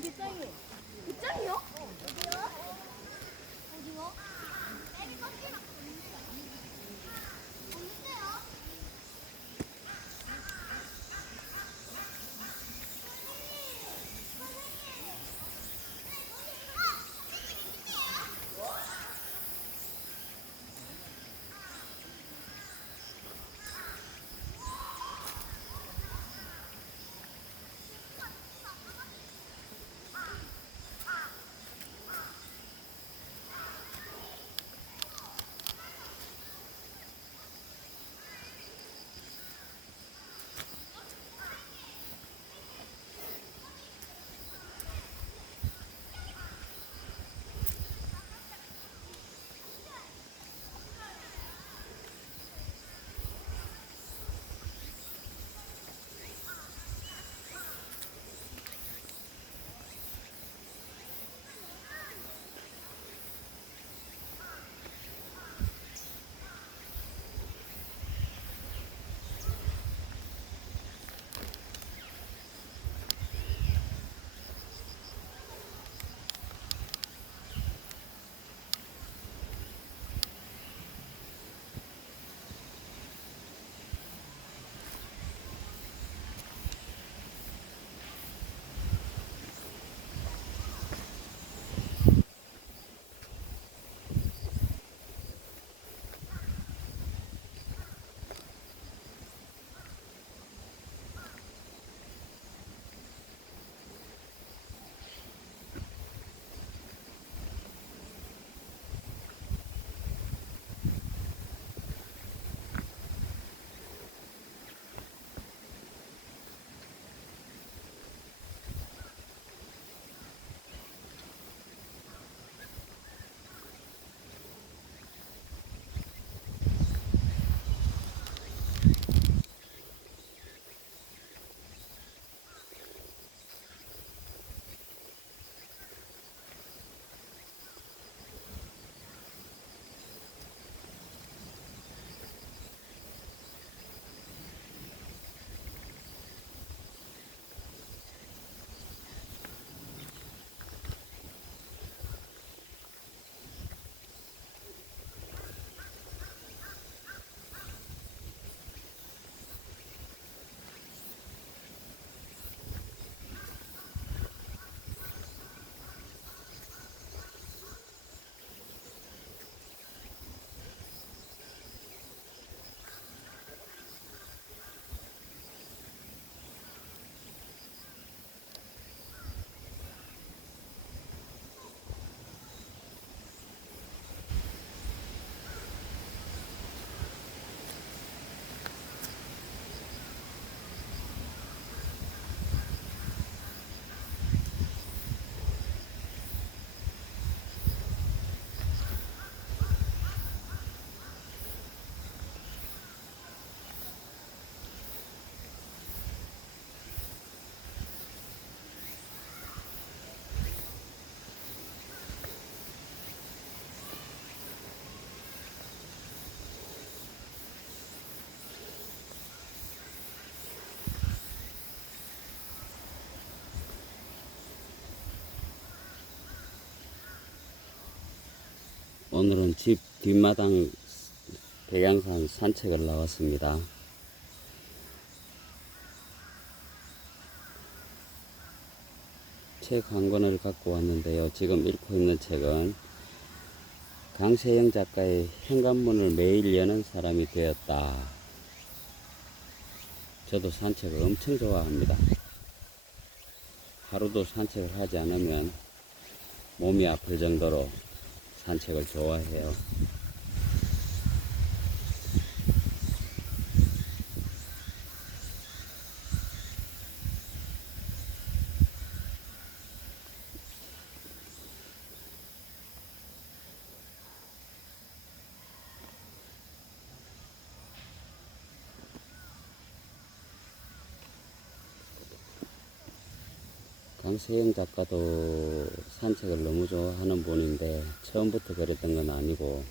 빗장이. 빗장이요? 어디요? 어디요? 애기 꺾이나 없는데요? 오늘은 집 뒷마당 백양산 산책을 나왔습니다. 책 한 권을 갖고 왔는데요. 지금 읽고 있는 책은 강세영 작가의 현관문을 매일 여는 사람이 되었다. 저도 산책을 엄청 좋아합니다. 하루도 산책을 하지 않으면 몸이 아플 정도로 산책을 좋아해요. 강세영 작가도 산책을 너무 좋아하는 분인데 처음부터 그랬던 건 아니고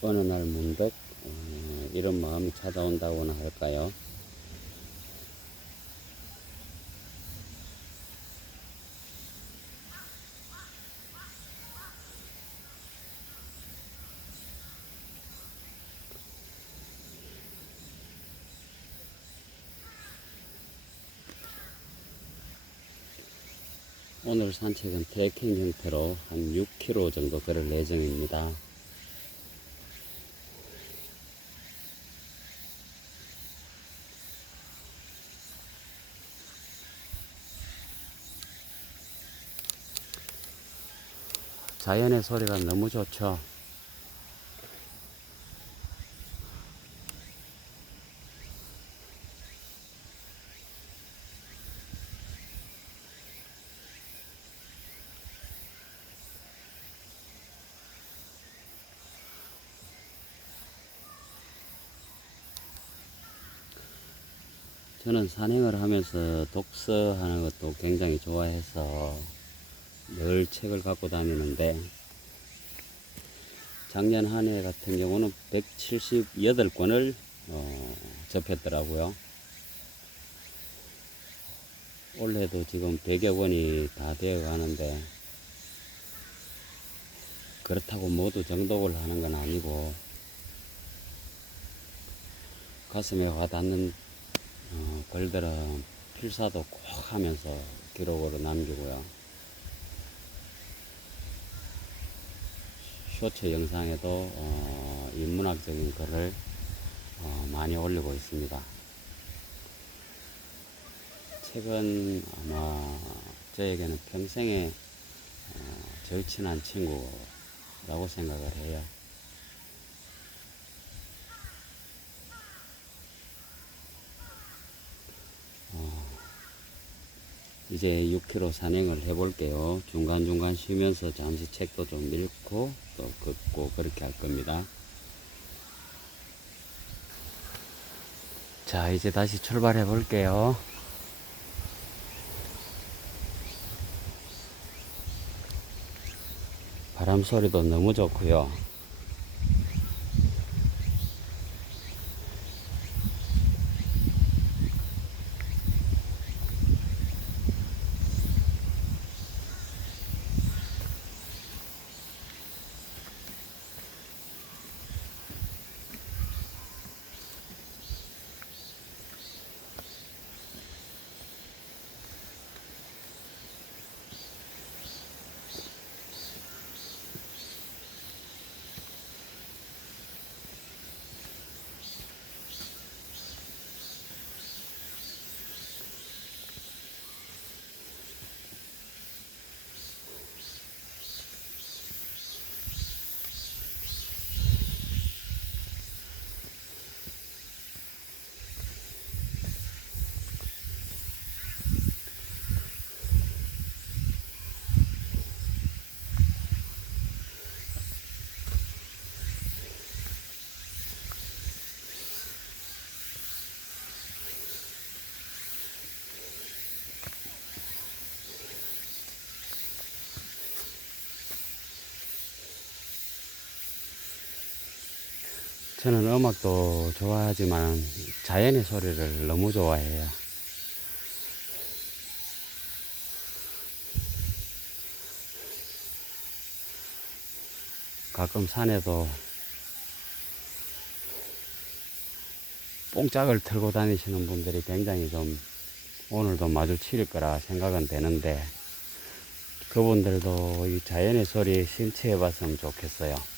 어느 날 문득 이런 마음이 찾아온다고나 할까요? 오늘 산책은 트레킹 형태로 한 6km 정도 걸을 예정입니다. 자연의 소리가 너무 좋죠. 저는 산행을 하면서 독서하는 것도 굉장히 좋아해서 늘 책을 갖고 다니는데, 작년 한 해 같은 경우는 178권을 접했더라고요. 올해도 지금 100여 권이 다 되어 가는데, 그렇다고 모두 정독을 하는 건 아니고 가슴에 와닿는 글들은 필사도 꼭 하면서 기록으로 남기고요. 쇼츠 영상에도 인문학적인 글을 많이 올리고 있습니다. 책은 아마 저에게는 평생의 절친한 친구라고 생각을 해요. 이제 6km 산행을 해볼게요. 중간중간 쉬면서 잠시 책도 좀 읽고 또 걷고 그렇게 할 겁니다. 자, 이제 다시 출발해 볼게요. 바람 소리도 너무 좋고요. 저는 음악도 좋아하지만 자연의 소리를 너무 좋아해요. 가끔 산에도 뽕짝을 틀고 다니시는 분들이 굉장히 좀 오늘도 마주칠 거라 생각은 되는데, 그분들도 이 자연의 소리에 심취해 봤으면 좋겠어요.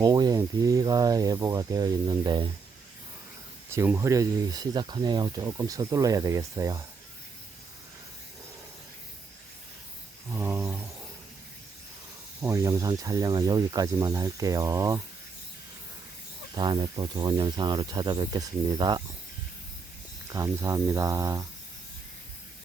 오후엔 비가 예보가 되어 있는데 지금 흐려지기 시작하네요. 조금 서둘러야 되겠어요. 오늘 영상 촬영은 여기까지만 할게요. 다음에 또 좋은 영상으로 찾아뵙겠습니다. 감사합니다.